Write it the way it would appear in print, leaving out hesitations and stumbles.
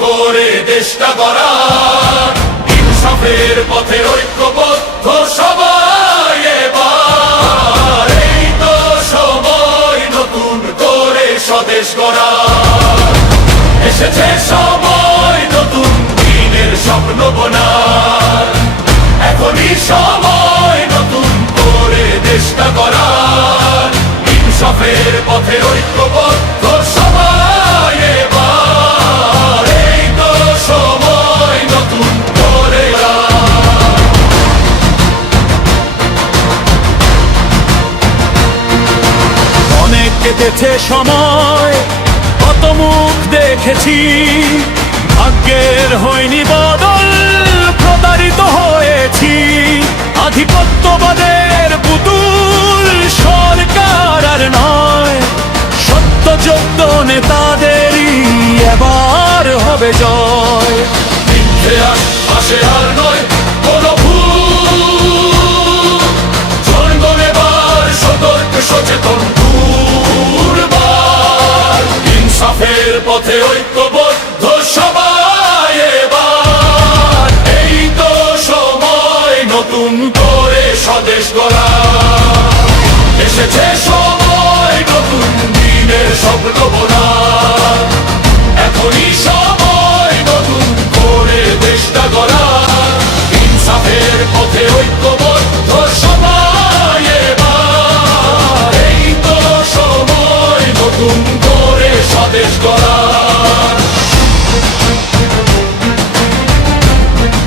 করে দেশটা গড়া, ইনসাফের পথে ঐক্যবদ্ধ সবাই এবার। এই তো সময় নতুন করে স্বদেশ গড়া, এসেছে সময় নতুন দিনের স্বপ্ন বোনার। এখনই সময় নতুন করে দেশটা গড়ার, ইনসাফের পথে ঐক্যবদ্ধ সবাই এবার। এই তো সময় নতুন করে অনেক কেটেছে সময়, কত মুখ দেখেছি, ভাগ্যের হয়নি বদল, প্রতারিত হয়েছি। আধিপত্যবাদের পুতুল সরকার আর নয়, সত্যযোগ্য নেতাদেরই এবার হবে জয়। আসে আর নয় কোনো ভুল, জনগণ এবার সতর্ক সচেতন দুর্বার। ইনসাফের পথে ঐক্যবদ্ধ সবাই এবার। এই তো সময় নতুন করে স্বদেশ গড়া, এসেছে সময় নতুন দিনের স্বপ্ন বোনা।